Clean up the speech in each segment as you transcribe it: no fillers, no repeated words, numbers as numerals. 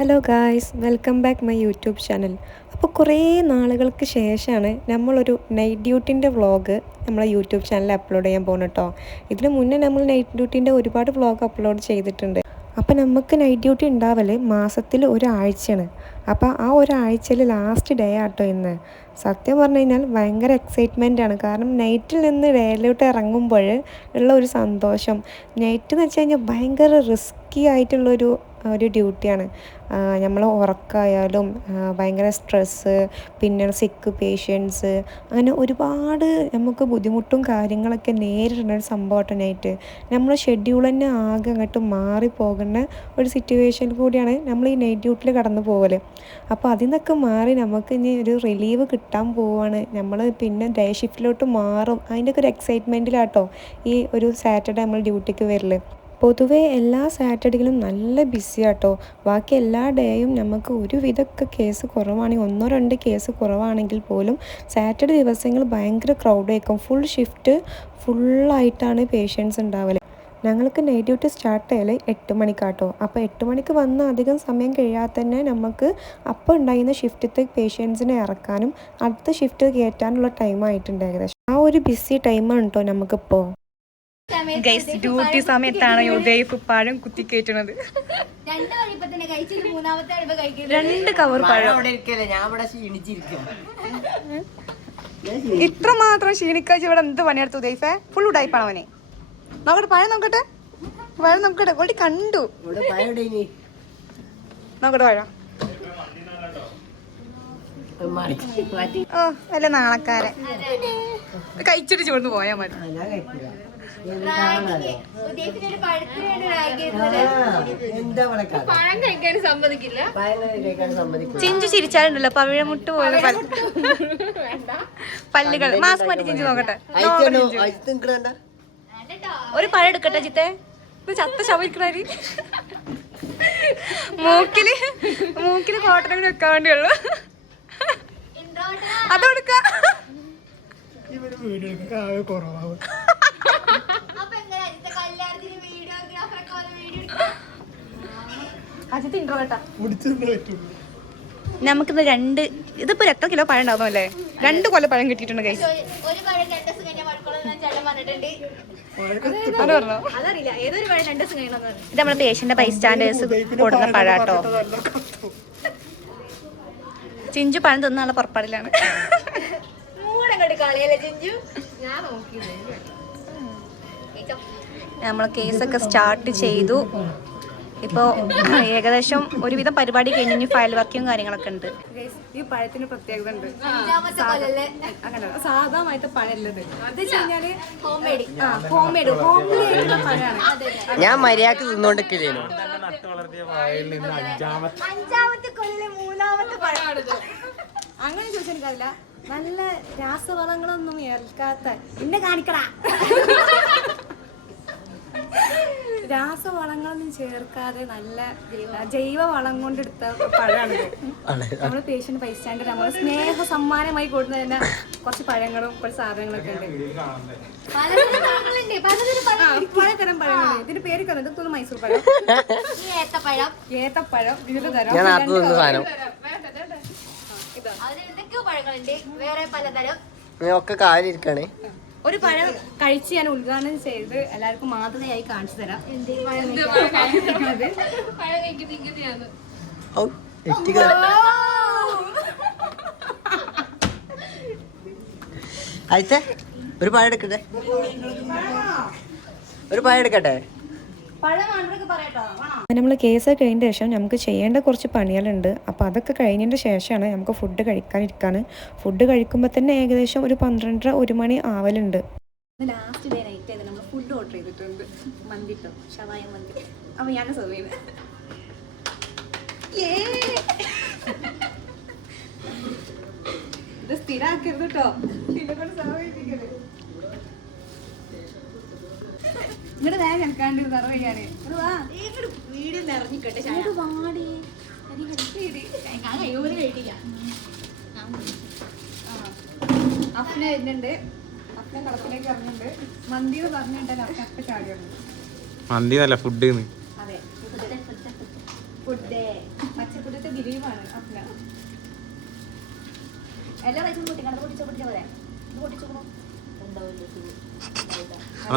Hello guys, welcome back my YouTube channel. അപ്പോൾ കുറേ നാളുകൾക്ക് ശേഷമാണ് നമ്മളൊരു നൈറ്റ് ഡ്യൂട്ടിൻ്റെ വ്ളോഗ് നമ്മളെ യൂട്യൂബ് ചാനലിൽ അപ്ലോഡ് ചെയ്യാൻ പോകുന്നത് കേട്ടോ. ഇതിന് മുന്നേ നമ്മൾ നൈറ്റ് ഡ്യൂട്ടിൻ്റെ ഒരുപാട് വ്ളോഗ് അപ്ലോഡ് ചെയ്തിട്ടുണ്ട്. അപ്പോൾ നമുക്ക് നൈറ്റ് ഡ്യൂട്ടി ഉണ്ടാവൽ മാസത്തിൽ ഒരാഴ്ചയാണ്. അപ്പോൾ ആ ഒരാഴ്ചയിൽ ലാസ്റ്റ് ഡേ ആട്ടോ ഇന്ന്. സത്യം പറഞ്ഞു കഴിഞ്ഞാൽ ഭയങ്കര എക്സൈറ്റ്മെൻ്റ് ആണ്. കാരണം നൈറ്റിൽ നിന്ന് ഡേയിലോട്ട് ഇറങ്ങുമ്പോൾ ഉള്ള ഒരു സന്തോഷം, നൈറ്റ് എന്ന് വെച്ച് കഴിഞ്ഞാൽ ഭയങ്കര റിസ്കി ആയിട്ടുള്ളൊരു ഡ്യൂട്ടിയാണ്. നമ്മൾ ഉറക്കമായാലും ഭയങ്കര സ്ട്രെസ്സ്, പിന്നെ സിക്ക് പേഷ്യൻസ്, അങ്ങനെ ഒരുപാട് നമുക്ക് ബുദ്ധിമുട്ടും കാര്യങ്ങളൊക്കെ നേരിടുന്ന ഒരു സംഭവമാണ് നൈറ്റ്. നമ്മുടെ ഷെഡ്യൂൾ തന്നെ ആകെ അങ്ങോട്ട് മാറിപ്പോകുന്ന ഒരു സിറ്റുവേഷൻ കൂടിയാണ് നമ്മൾ ഈ നൈറ്റ് ഡ്യൂട്ടിയിൽ കടന്നു പോകൽ. അപ്പോൾ അതിൽ നിന്നൊക്കെ മാറി നമുക്ക് ഇനി ഒരു റിലീവ് കിട്ടാൻ പോവുകയാണ്. നമ്മൾ പിന്നെ ഡേ ഷിഫ്റ്റിലോട്ട് മാറും. അതിൻ്റെയൊക്കെ ഒരു എക്സൈറ്റ്മെൻറ്റിലാട്ടോ ഈ ഒരു സാറ്റർഡേ നമ്മൾ ഡ്യൂട്ടിക്ക് വരൽ. പൊതുവേ എല്ലാ സാറ്റർഡേയിലും നല്ല ബിസിയാട്ടോ. ബാക്കി എല്ലാ ഡേയും നമുക്ക് ഒരുവിധമൊക്കെ കേസ് കുറവാണെങ്കിൽ, 1-2 കേസ് കുറവാണെങ്കിൽ പോലും സാറ്റർഡേ ദിവസങ്ങൾ ഭയങ്കര ക്രൗഡായിരിക്കും. ഫുൾ ഷിഫ്റ്റ് ഫുള്ളായിട്ടാണ് പേഷ്യൻസ് ഉണ്ടാവൽ. ഞങ്ങൾക്ക് നൈറ്റ് ഡ്യൂട്ടി സ്റ്റാർട്ട് ചെയ്യൽ 8 മണിക്കാട്ടോ. അപ്പോൾ 8 മണിക്ക് വന്ന് അധികം സമയം കഴിയാതെ തന്നെ നമുക്ക് അപ്പോൾ ഉണ്ടായിരുന്ന ഷിഫ്റ്റത്തെ പേഷ്യൻസിനെ ഇറക്കാനും അടുത്ത ഷിഫ്റ്റ് കയറ്റാനുള്ള ടൈമായിട്ടുണ്ട് ഏകദേശം. ആ ഒരു ബിസി ടൈമാണ് കേട്ടോ നമുക്കിപ്പോൾ. ഗൈസ്, ഡ്യൂട്ടി സമയത്താണ് യുദൈഫ് പഴം കുത്തിക്കയറ്റുന്നത്. 2 കവർ പഴം. ഇത്ര മാത്രം ക്ഷീണിക്കാച്ച് ഇവിടെ എന്ത് പണിയെടുത്തു ഉദൈഫേ? ഫുൾ ഉടായിപ്പാണ് അവനെ. നോക്കട്ടെ പഴം, നോക്കട്ടെ പഴം, നോക്കട്ടെ. ഓൾറെഡി കണ്ടു. നോക്കട്ടെ പഴം. ഓ അല്ല നാളക്കാരെ കഴിച്ചിട്ട് ചോർന്ന് പോയാ മതി. ചിഞ്ചു ചിരിച്ചാലുണ്ടല്ലോ പവിഴമുട്ട് പോലെ പല്ലുകൾ. മാസ്ക് മാറ്റി ചിഞ്ചു നോക്കട്ടെ. ഒരു പഴം എടുക്കട്ടെ ചിത്തെ. ചത്ത ശവിക്കണി മൂക്കില് കോട്ടനെ വെക്കാൻ വേണ്ടിയുള്ളു. അതെടുക്ക. നമുക്കിന്ന് 2 ഇതിപ്പോ എത്ര കിലോ പഴം ഉണ്ടാവും അല്ലേ? 2 കൊല പഴം കിട്ടിയിട്ടുണ്ട് കൈ. ഇത് നമ്മുടെ പേഷ്യന്റെ ബൈസ്റ്റാൻഡേഴ്സ് കൊടുക്കുന്ന പഴാട്ടോ. ചിഞ്ചു പഴം തിന്നാനുള്ള പുറപ്പാടിലാണ്. നമ്മൾ കേസൊക്കെ സ്റ്റാർട്ട് ചെയ്തു. ഇപ്പോൾ ഏകദേശം ഒരുവിധം പരിപാടി കഴിഞ്ഞ് ഫയൽ വർക്കും കാര്യങ്ങളൊക്കെ ഉണ്ട്. ഈ പഴത്തിന് പ്രത്യേകത ഉണ്ട്. അങ്ങനെ സാധാരണ പഴമുള്ളത് അത് വെച്ച് കഴിഞ്ഞാല് ഹോംമെയ്ഡ് ആയിട്ടുള്ള പഴമാണ്. ഞാൻ മര്യാദക്ക് തിന്നോണ്ടിരിക്കില്ലേനു. 5ാമത്തെ കൊല്ലിലെ 3ാമത്തെ പഴമാണിത്. അങ്ങനെ ചോദിച്ചാൽ എനിക്കറിയില്ല. നല്ല രാസവളങ്ങളൊന്നും ഏൽക്കാത്ത എന്നെ കാണിക്കടാ. രാസവളങ്ങളൊന്നും ചേർക്കാതെ നല്ല ജൈവ വളം കൊണ്ടെടുത്ത പഴമാണിത്. നമ്മള് പേഷ്യന്റ് ബൈസ്റ്റാൻഡർ നമ്മൾ സ്നേഹ സമ്മാനമായി കൊടുക്കുന്ന തന്നെ കുറച്ച് പഴങ്ങളും കുറച്ച് സാധനങ്ങളൊക്കെ ഉണ്ട്. പലതരം പഴങ്ങളുണ്ട്. ഇതിന്റെ പേര് ഇതൊക്കെ മൈസൂർ പഴം, ഏത്തപ്പഴം, വിവിധ തരം ഒക്കെ കാലിരിക്കാണ്. ഒരു പഴം കഴിച്ച് ഞാൻ ഉദ്ഘാടനം ചെയ്ത് എല്ലാവർക്കും മാതൃകയായി കാണിച്ചു തരാം. അയച്ചേ ഒരു പഴം എടുക്കട്ടെ, ഒരു പഴം എടുക്കട്ടെ. നമ്മൾ കേസ് കഴിഞ്ഞ ശേഷം നമുക്ക് ചെയ്യേണ്ട കുറച്ച് പണികളുണ്ട്. അപ്പോൾ അതൊക്കെ കഴിഞ്ഞതിൻ്റെ ശേഷമാണ് നമുക്ക് ഫുഡ് കഴിക്കാനിരിക്കാണ്. ഫുഡ് കഴിക്കുമ്പോൾ തന്നെ ഏകദേശം ഒരു 12-1 മണി ആവലുണ്ട്. ലാസ്റ്റ് ഡേ നൈറ്റ് ആയത് നമ്മൾ ഫുഡ് ഓർഡർ ചെയ്തിട്ടുണ്ട്. മന്തിട്ടോ, ഷവായ മന്തി. അപ്പോൾ ഞാൻ സെർവ് ചെയ്യുന്നത് ഇത് സ്ഥിരമാക്കരുത് കേട്ടോ. ഇവിടെ വേഗം കേൾക്കാണ്ട് സെർവ് ചെയ്യാന്. വീഡിയോ നിറഞ്ഞിക്കട്ടെ. അഫ്ന വരുന്നുണ്ട്. അഫ്ന കളത്തിലേക്ക് ഇറങ്ങുന്നുണ്ട്. മന്തി പറഞ്ഞിട്ടുണ്ടല്ലോ. അഫ്ന ചാടിയുണ്ട്. മന്തി നല്ല ഫുഡ്. അതെ, ഫുഡ് പച്ചക്കുട്ടിത്തെ ബിലീവാണ് അഫ്ന. എല്ലാ റൈസും പൊട്ടിക്കണം. പൊട്ടിച്ച പോലെ ഇത് പൊട്ടിച്ചോളൂ.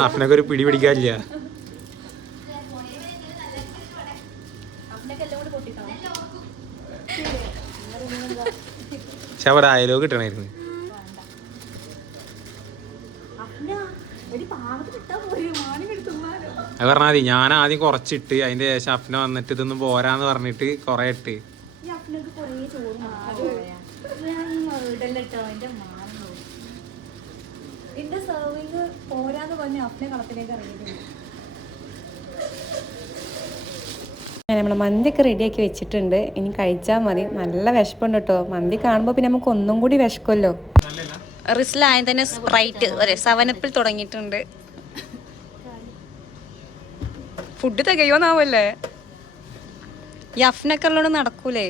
അഫ്നക്ക് ഒരു പിടി പിടിക്കാനില്ല. അഫ്നക്ക് എല്ലാം കൂടി പൊട്ടിക്കണം. പക്ഷെ അവിടെ ഡയലോഗ് കിട്ടണായിരുന്നു. അത് പറഞ്ഞാൽ മതി. ഞാൻ ആദ്യം കുറച്ചിട്ട് അതിന്റെ ശേഷം അഫ്ന വന്നിട്ട് ഇതൊന്നും പോരാന്ന് പറഞ്ഞിട്ട് കൊറേ ഇട്ട്. എന്റെ സെർവിങ് പോരാന്ന് പറഞ്ഞ അഫ്നെ കളത്തിലേക്ക് ഇറങ്ങിയിട്ടുണ്ട്. നമ്മൾ മന്തിയൊക്കെ റെഡിയാക്കി വെച്ചിട്ടുണ്ട്. ഇനി കഴിച്ചാൽ മതി. നല്ല വിശപ്പുണ്ട് കേട്ടോ. മന്തി കാണുമ്പോൾ പിന്നെ നമുക്ക് ഒന്നും കൂടി വിശക്കുമല്ലോ. റിസ്ലായ തന്നെ സ്പ്രൈറ്റ് അതെ 7-Up തുടങ്ങിയിട്ടുണ്ട്. ഫുഡ് തികയോന്നാവല്ലേ? ഈ അഫ്നൊക്കെ ഉള്ളോട് നടക്കൂലേ?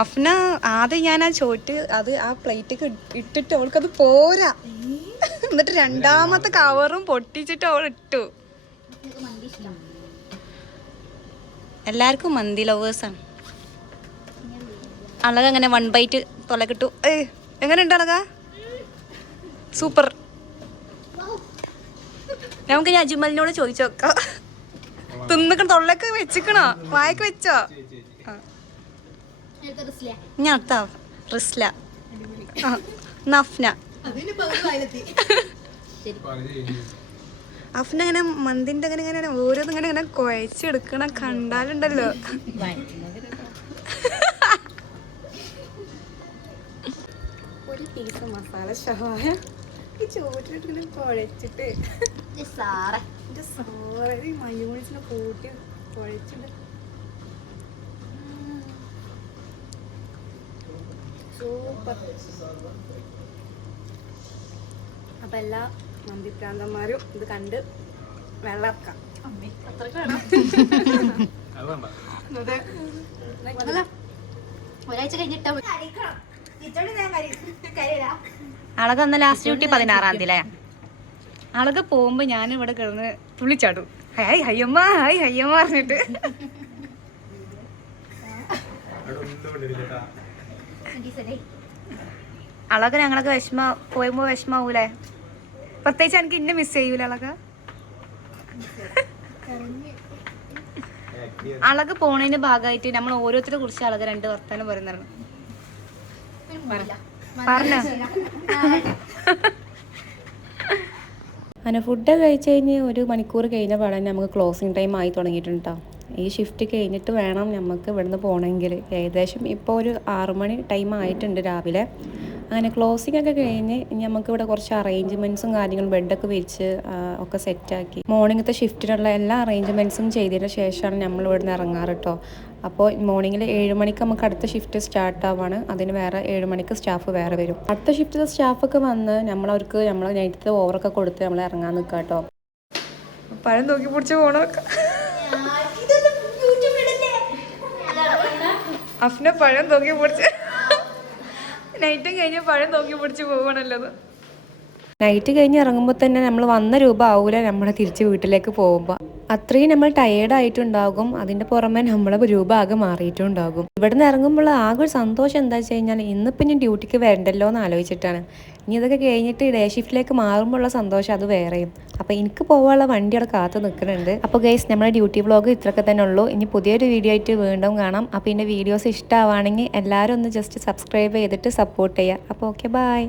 അഫ്ന ആദ്യം ഞാൻ ആ ചോറ്റ് അത് ആ പ്ലേറ്റ് ഇട്ടിട്ട് അവൾക്കത് പോരാ. എന്നിട്ട് രണ്ടാമത്തെ കവറും പൊട്ടിച്ചിട്ട് അവൾ ഇട്ടു. എല്ലാവർക്കും മന്തി ലവേഴ്സാണ്. അളക അങ്ങനെ 1 ബൈറ്റ് തൊല കിട്ടു. എങ്ങനെ ഉണ്ട് അളക? സൂപ്പർ. നമുക്ക് ഞാൻ അജ്മലിനോട് ചോദിച്ചു നോക്കാം. തിന്നിക്കണ തൊള്ളക്ക് വെച്ചിക്കണോ? വായക്ക് വെച്ചോ? ഞാൻ അടുത്ത റിസ്ല അഫ്ന. അഫ്ന ഇങ്ങനെ മന്തിന്റെ അങ്ങനെ ഇങ്ങനെ ഓരോന്നും ഇങ്ങനെ ഇങ്ങനെ കുഴച്ചെടുക്കണ കണ്ടാലുണ്ടല്ലോ. ഒരു പീസ് മസാല ഷവായ ചോറ്റിലിട്ട് ഇങ്ങനെ കുഴച്ചിട്ട് മയോണീസിനെ കൂട്ടി കുഴച്ചിട്ട് സൂപ്പർ. അപ്പം എല്ലാ മന്തിപ്രാന്തന്മാരും ഇത് കണ്ട് വെള്ളമിറക്കാം. ഒരാഴ്ച കഴിഞ്ഞിട്ട് അളക അന്ന് ലാസ്റ്റ് ഡ്യൂട്ടി 16-ാം തീയതി. അളക പോകുമ്പോ ഞാൻ ഇവിടെ കിടന്ന് തുള്ളിച്ചാടും. ഹായ് ഹയ്യമ്മ ഹായ് ഹയ്യമ്മ പറഞ്ഞിട്ട്. അളക ഞങ്ങളൊക്കെ പോയുമ്പോ വിഷമാവൂലേ? പ്രത്യേകിച്ച് എനിക്ക് ഇന്നെ മിസ് ചെയ്യൂല അളക. അളക പോണതിന്റെ ഭാഗമായിട്ട് നമ്മൾ ഓരോരുത്തരെ കുറിച്ച് അളക 2 വർത്താനം പറയുന്നതാണ്. പറഞ്ഞോ? അങ്ങനെ ഫുഡ് കഴിച്ച് കഴിഞ്ഞ് 1 മണിക്കൂർ കഴിഞ്ഞ പാടാൻ നമുക്ക് ക്ലോസിങ് ടൈം ആയി തുടങ്ങിയിട്ടുണ്ട് കേട്ടോ. ഈ ഷിഫ്റ്റ് കഴിഞ്ഞിട്ട് വേണം നമുക്ക് ഇവിടുന്ന് പോകണമെങ്കിൽ. ഏകദേശം ഇപ്പോൾ ഒരു 6 മണി ടൈം ആയിട്ടുണ്ട് രാവിലെ. അങ്ങനെ ക്ലോസിംഗ് ഒക്കെ കഴിഞ്ഞ് ഇനി നമുക്കിവിടെ കുറച്ച് അറേഞ്ച്മെൻറ്റ്സും കാര്യങ്ങളും ബെഡൊക്കെ വിരിച്ച് ഒക്കെ സെറ്റാക്കി മോർണിംഗത്തെ ഷിഫ്റ്റിനുള്ള എല്ലാ അറേഞ്ച്മെൻറ്റ്സും ചെയ്തതിന് ശേഷമാണ് നമ്മൾ ഇവിടുന്ന് ഇറങ്ങാറ് കേട്ടോ. അപ്പോൾ മോർണിംഗിൽ 7 മണിക്ക് നമുക്ക് അടുത്ത ഷിഫ്റ്റ് സ്റ്റാർട്ട് ആവുകയാണ്. അതിന് വേറെ 7 മണിക്ക് സ്റ്റാഫ് വേറെ വരും. അടുത്ത ഷിഫ്റ്റിലെ സ്റ്റാഫൊക്കെ വന്ന് നമ്മളവർക്ക് നമ്മൾ നൈറ്റത്തെ ഓവറൊക്കെ കൊടുത്ത് നമ്മൾ ഇറങ്ങാൻ നിൽക്കാം കേട്ടോ. പഴം നോക്കി പിടിച്ച് പോണൊക്കെ അഫ്ന പഴം നോക്കി പിടിച്ച് നൈറ്റും കഴിഞ്ഞ് പഴം നോക്കി പിടിച്ച് പോകണല്ലോ. നൈറ്റ് കഴിഞ്ഞ് ഇറങ്ങുമ്പോൾ തന്നെ നമ്മൾ വന്ന രൂപ ആവൂല നമ്മൾ തിരിച്ച് വീട്ടിലേക്ക് പോകുമ്പോൾ. അത്രയും നമ്മൾ ടയേർഡായിട്ടുണ്ടാകും. അതിൻ്റെ പുറമെ നമ്മളെ രൂപ ആകെ മാറിയിട്ടുണ്ടാകും. ഇവിടുന്ന് ഇറങ്ങുമ്പോൾ ആകെ ഒരു സന്തോഷം എന്താ വെച്ച് കഴിഞ്ഞാൽ ഇന്നിപ്പം ഇനി ഡ്യൂട്ടിക്ക് വരണ്ടല്ലോ എന്ന് ആലോചിച്ചിട്ടാണ്. ഇനി ഇതൊക്കെ കഴിഞ്ഞിട്ട് ഡേ ഷിഫ്റ്റിലേക്ക് മാറുമ്പോഴുള്ള സന്തോഷം അത് വേറെയും. അപ്പോൾ എനിക്ക് പോകാനുള്ള വണ്ടി അവിടെ കാത്തു നിൽക്കുന്നുണ്ട്. അപ്പോൾ ഗൈസ് നമ്മുടെ ഡ്യൂട്ടി വ്ളോഗ് ഇത്രയൊക്കെ തന്നെ ഉള്ളൂ. ഇനി പുതിയൊരു വീഡിയോ ആയിട്ട് വീണ്ടും കാണാം. അപ്പോൾ ഇതിൻ്റെ വീഡിയോസ് ഇഷ്ടമാവുകയാണെങ്കിൽ എല്ലാവരും ഒന്ന് ജസ്റ്റ് സബ്സ്ക്രൈബ് ചെയ്തിട്ട് സപ്പോർട്ട് ചെയ്യുക. അപ്പോൾ ഓക്കെ ബൈ.